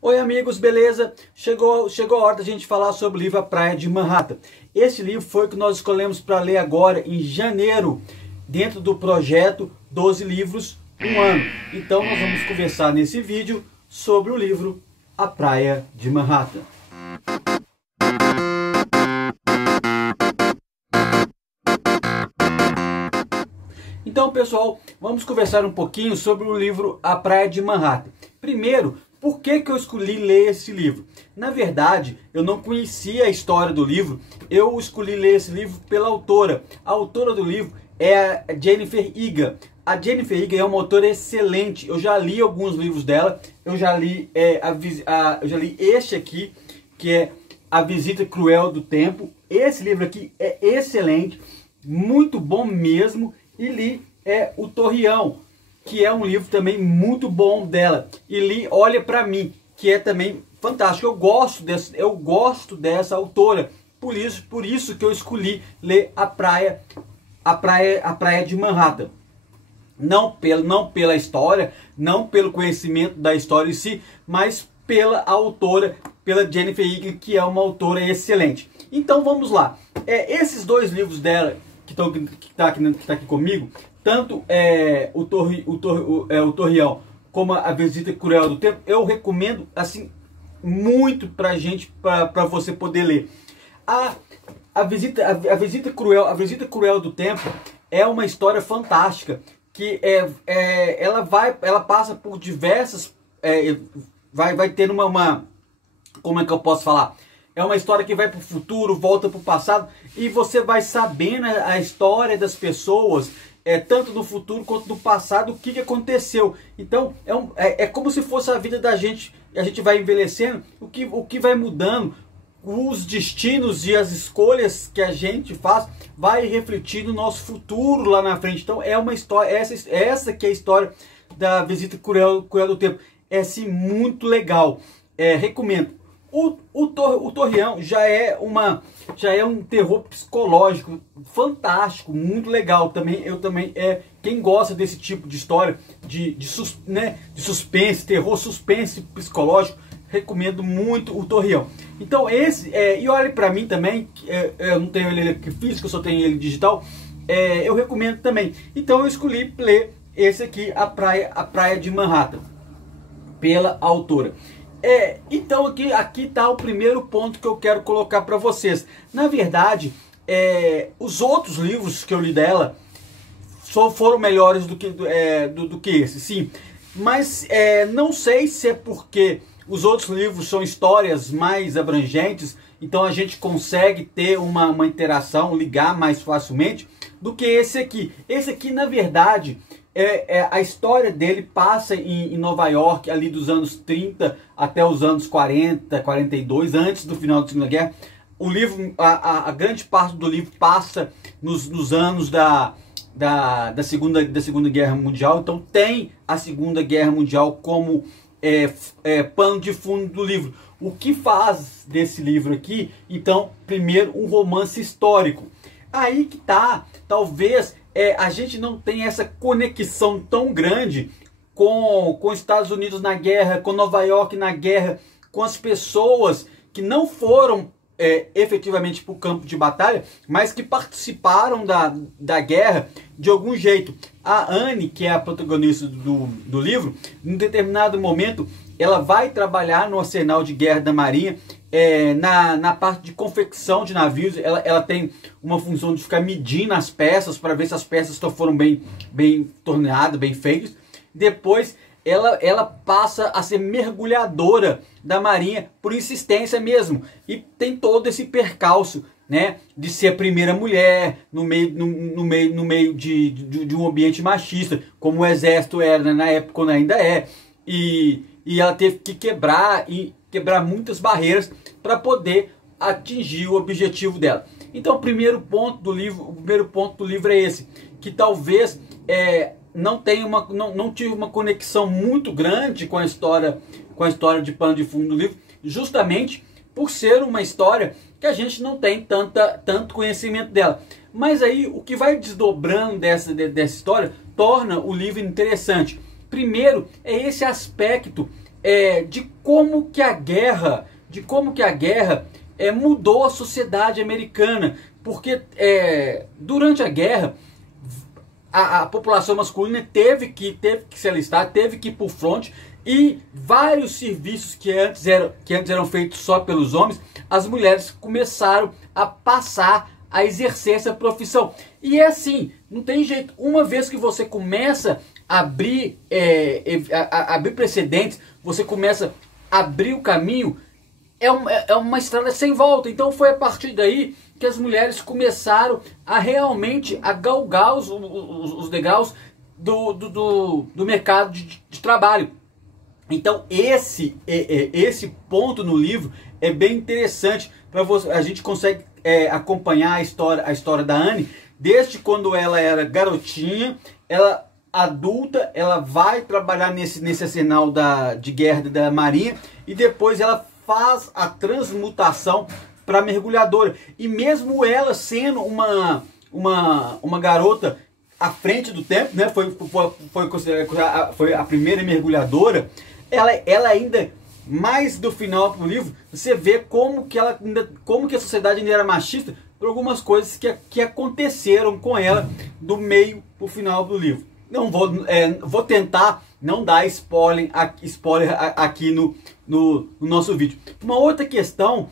Oi amigos, beleza? Chegou a hora da gente falar sobre o livro A Praia de Manhattan. Esse livro foi o que nós escolhemos para ler agora em janeiro, dentro do projeto 12 livros, um ano. Então nós vamos conversar nesse vídeo sobre o livro A Praia de Manhattan. Então pessoal, vamos conversar um pouquinho sobre o livro A Praia de Manhattan. Primeiro, por que eu escolhi ler esse livro? Na verdade, eu não conhecia a história do livro, eu escolhi ler esse livro pela autora. A autora do livro é a Jennifer Egan. A Jennifer Egan é uma autora excelente, eu já li alguns livros dela, eu já li este aqui, que é A Visita Cruel do Tempo. Esse livro aqui é excelente, muito bom mesmo, e li O Torreão, que é um livro também muito bom dela, e li Olha Pra Mim, que é também fantástico. Eu gosto dessa autora, por isso que eu escolhi ler A Praia de Manhattan. Não pela história, não pelo conhecimento da história em si, mas pela autora, pela Jennifer Egan, que é uma autora excelente. Então vamos lá. Esses dois livros dela que tá aqui comigo, tanto o Torreão como A Visita Cruel do Tempo, eu recomendo assim muito para você poder ler. A Visita Cruel do Tempo é uma história fantástica, que ela passa por diversas, vai ter como é que eu posso falar? É uma história que vai para o futuro, volta para o passado, e você vai sabendo a história das pessoas, tanto no futuro quanto no passado, o que aconteceu. Então é como se fosse a vida da gente, a gente vai envelhecendo, o que vai mudando, os destinos e as escolhas que a gente faz vai refletir no nosso futuro lá na frente. Então é uma história, essa que é a história da Visita Cruel do Tempo. É sim muito legal, recomendo. O Torreão já é um terror psicológico fantástico, muito legal também. Quem gosta desse tipo de história de suspense, terror, suspense psicológico, recomendo muito o Torreão. Então e Olhe Pra Mim também, eu não tenho ele aqui físico, eu só tenho ele digital, eu recomendo também. Então eu escolhi ler esse aqui, A Praia de Manhattan, pela autora. Então aqui está o primeiro ponto que eu quero colocar para vocês. Na verdade, os outros livros que eu li dela foram melhores do que esse, sim. Mas não sei se é porque os outros livros são histórias mais abrangentes, então a gente consegue ter uma interação, ligar mais facilmente do que esse aqui. Esse aqui, na verdade, a história dele passa em Nova York, ali dos anos 30 até os anos 40, 42, antes do final da Segunda Guerra. O livro, a grande parte do livro passa nos anos da Segunda Guerra Mundial. Então tem a Segunda Guerra Mundial como pano de fundo do livro. O que faz desse livro aqui, então, primeiro, um romance histórico. Aí que tá, talvez a gente não tem essa conexão tão grande com os Estados Unidos na guerra, com Nova York na guerra, com as pessoas que não foram efetivamente para o campo de batalha, mas que participaram da guerra de algum jeito. A Anne, que é a protagonista do livro, em determinado momento, ela vai trabalhar no arsenal de guerra da Marinha, na parte de confecção de navios. Ela tem uma função de ficar medindo as peças para ver se as peças foram bem torneadas, bem feitas. Depois ela passa a ser mergulhadora da Marinha por insistência mesmo, e tem todo esse percalço, né, de ser a primeira mulher no meio de um ambiente machista, como o exército era na época, quando ainda e ela teve que quebrar muitas barreiras para poder atingir o objetivo dela. Então o primeiro ponto do livro é esse, que talvez não tive uma conexão muito grande com a história de pano de fundo do livro, justamente por ser uma história que a gente não tem tanto conhecimento dela. Mas aí o que vai desdobrando dessa história torna o livro interessante. Primeiro é esse aspecto de como que a guerra, mudou a sociedade americana, porque durante a guerra a população masculina teve que se alistar, teve que ir para o fronte, e vários serviços que antes eram feitos só pelos homens, as mulheres começaram a passar a exercer essa profissão. E é assim, não tem jeito. Uma vez que você começa a abrir precedentes, você começa a abrir o caminho, é uma estrada sem volta. Então foi a partir daí que as mulheres começaram a realmente a galgar os degraus do mercado de trabalho. Então esse ponto no livro é bem interessante para você. A gente consegue acompanhar a história da Anne desde quando ela era garotinha, ela adulta, ela vai trabalhar nesse arsenal de guerra da Marinha, e depois ela faz a transmutação para mergulhadora. E mesmo ela sendo uma garota à frente do tempo, né, foi a primeira mergulhadora, ela ainda, mais do final do livro, você vê como que a sociedade ainda era machista por algumas coisas que aconteceram com ela do meio para o final do livro. Não vou tentar não dar spoiler aqui no nosso vídeo. Uma outra questão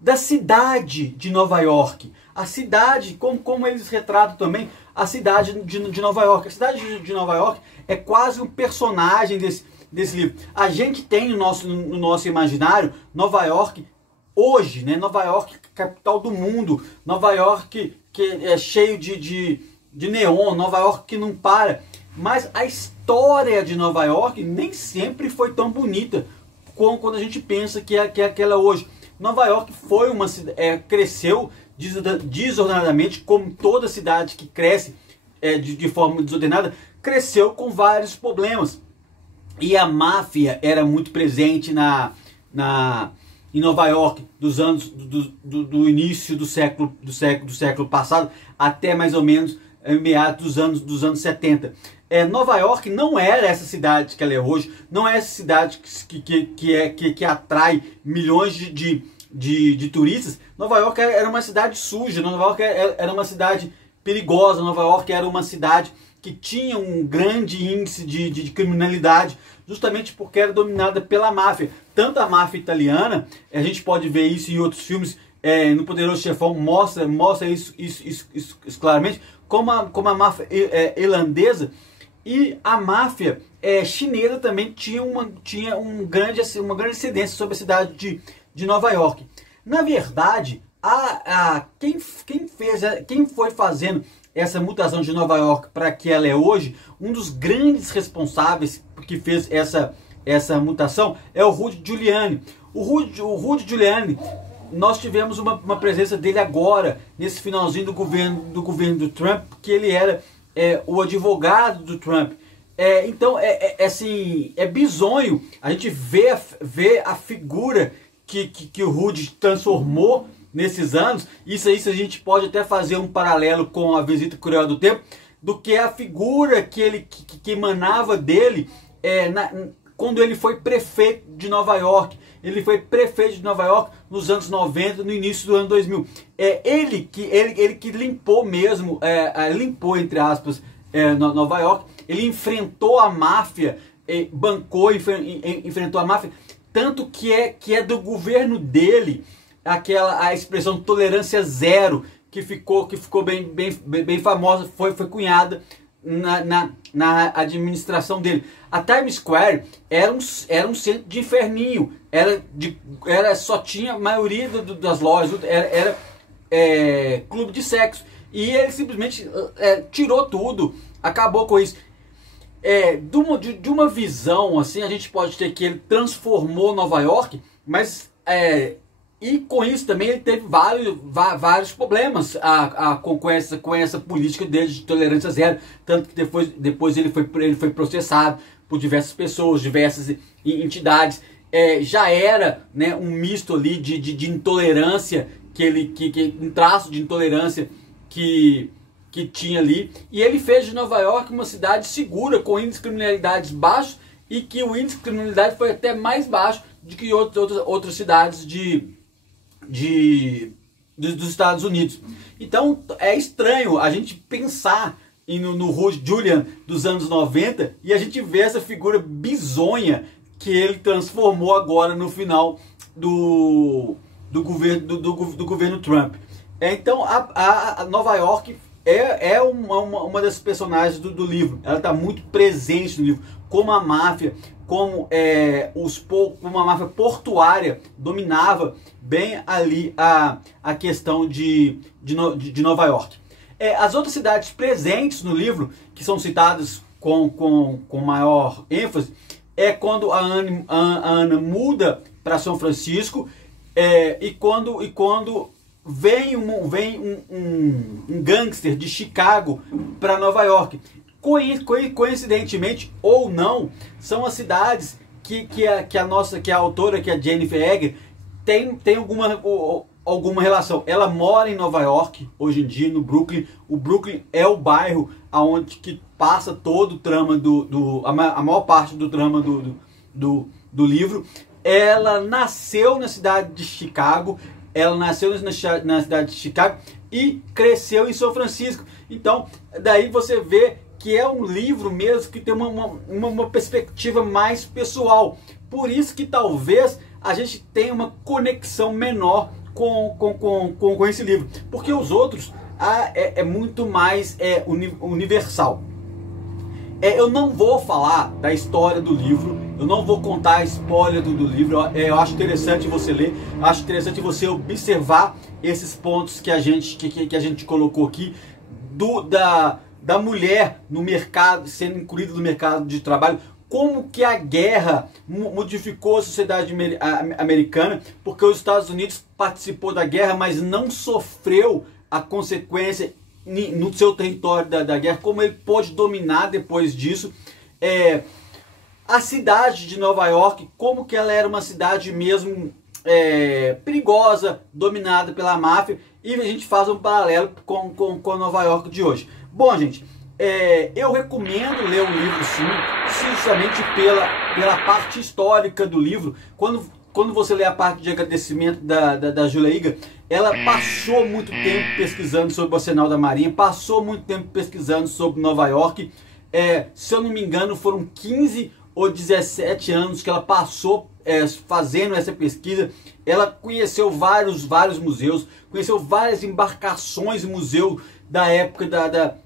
da cidade de Nova York. A cidade, como eles retratam também a cidade de Nova York. A cidade de Nova York é quase um personagem desse livro. A gente tem no nosso imaginário Nova York hoje, né? Nova York, capital do mundo. Nova York que é cheio de neon. Nova York que não para. Mas a história de Nova York nem sempre foi tão bonita como quando a gente pensa que é aquela hoje. Nova York foi uma cresceu desordenadamente, como toda cidade que cresce de forma desordenada, cresceu com vários problemas. E a máfia era muito presente em Nova York do início do século passado até mais ou menos meados dos anos 70. Nova York não era essa cidade que ela é hoje, não é essa cidade que atrai milhões de turistas. Nova York era uma cidade suja, Nova York era uma cidade perigosa, Nova York era uma cidade que tinha um grande índice de criminalidade, justamente porque era dominada pela máfia. Tanto a máfia italiana, a gente pode ver isso em outros filmes, no Poderoso Chefão mostra isso claramente, como a máfia irlandesa e a máfia chinesa também tinha uma grande incidência sobre a cidade de Nova York. Na verdade, quem foi fazendo essa mutação de Nova York para que ela é hoje, um dos grandes responsáveis que fez essa mutação é o Rudy Giuliani. O Rudy Giuliani, nós tivemos uma presença dele agora, nesse finalzinho do governo do Trump, que ele era o advogado do Trump. Então, assim, é bizonho a gente ver a figura que o Rudy transformou nesses anos. Isso a gente pode até fazer um paralelo com a Visita Cruel do Tempo, do que a figura que emanava dele quando ele foi prefeito de Nova York. Ele foi prefeito de Nova York nos anos 90, no início do ano 2000. Ele que limpou mesmo, limpou entre aspas, Nova York. Ele enfrentou a máfia, enfrentou a máfia, tanto que é do governo dele a expressão tolerância zero, que ficou bem famosa, foi cunhada na administração dele. A Times Square era um centro de inferninho, só tinha a maioria das lojas, era clube de sexo, e ele simplesmente tirou tudo, acabou com isso. De uma visão assim, a gente pode ter que ele transformou Nova York, mas e com isso também ele teve vários problemas com essa política dele de tolerância zero, tanto que depois ele foi processado por diversas pessoas, diversas entidades. Já era, né, um misto ali de intolerância, um traço de intolerância que que tinha ali, e ele fez de Nova York uma cidade segura, com índices de criminalidade baixos, e que o índice de criminalidade foi até mais baixo do que outras cidades dos Estados Unidos. Então é estranho a gente pensar no Rudy Giuliani dos anos 90 e a gente vê essa figura bizonha que ele transformou agora no final do governo Trump. Então a Nova York é uma das personagens do livro. Ela está muito presente no livro, como a máfia, como a máfia portuária dominava bem ali a questão de Nova York. As outras cidades presentes no livro, que são citadas com maior ênfase, é quando a Ana muda para São Francisco, e quando vem um gangster de Chicago para Nova York. Coincidentemente ou não, são as cidades que a autora, que é a Jennifer Egger, tem alguma relação. Ela mora em Nova York hoje em dia, no Brooklyn. O Brooklyn é o bairro aonde que passa todo o trama a maior parte do trama do livro. Ela nasceu na cidade de Chicago. Ela nasceu na cidade de Chicago e cresceu em São Francisco. Então, daí você vê que é um livro mesmo que tem uma perspectiva mais pessoal. Por isso que talvez a gente tenha uma conexão menor com esse livro. Porque os outros é muito mais universal. Eu não vou falar da história do livro, eu não vou contar a spoiler do livro. Eu acho interessante você ler, acho interessante você observar esses pontos que a gente colocou aqui, da mulher no mercado, sendo incluída no mercado de trabalho, como que a guerra modificou a sociedade americana, porque os Estados Unidos participou da guerra, mas não sofreu a consequência no seu território da guerra, como ele pôde dominar depois disso. A cidade de Nova York, como que ela era uma cidade mesmo perigosa, dominada pela máfia, e a gente faz um paralelo com Nova York de hoje. Bom, gente, eu recomendo ler o livro sim, justamente pela parte histórica do livro. Quando você lê a parte de agradecimento da Julia Higa, ela passou muito tempo pesquisando sobre o Arsenal da Marinha, passou muito tempo pesquisando sobre Nova York. Se eu não me engano, foram 15 ou 17 anos que ela passou fazendo essa pesquisa. Ela conheceu vários museus, conheceu várias embarcações e museus da época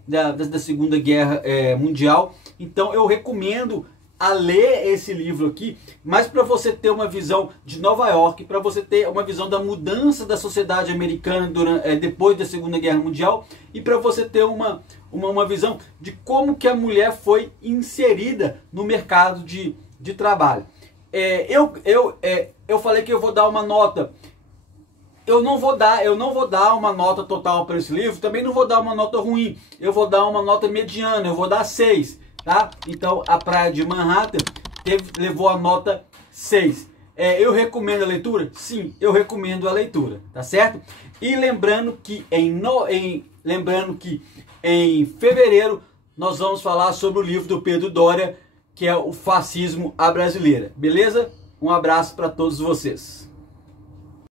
da Segunda Guerra Mundial. Então eu recomendo a ler esse livro aqui, mas para você ter uma visão de Nova York, para você ter uma visão da mudança da sociedade americana depois da Segunda Guerra Mundial, e para você ter uma visão de como que a mulher foi inserida no mercado de trabalho. Eu falei que eu vou dar uma nota. Eu não vou dar uma nota total para esse livro, também não vou dar uma nota ruim. Eu vou dar uma nota mediana, eu vou dar 6, tá? Então, A Praia de Manhattan levou a nota 6. Eu recomendo a leitura? Sim, eu recomendo a leitura, tá certo? E lembrando que em fevereiro nós vamos falar sobre o livro do Pedro Doria, que é O Fascismo à Brasileira. Beleza? Um abraço para todos vocês.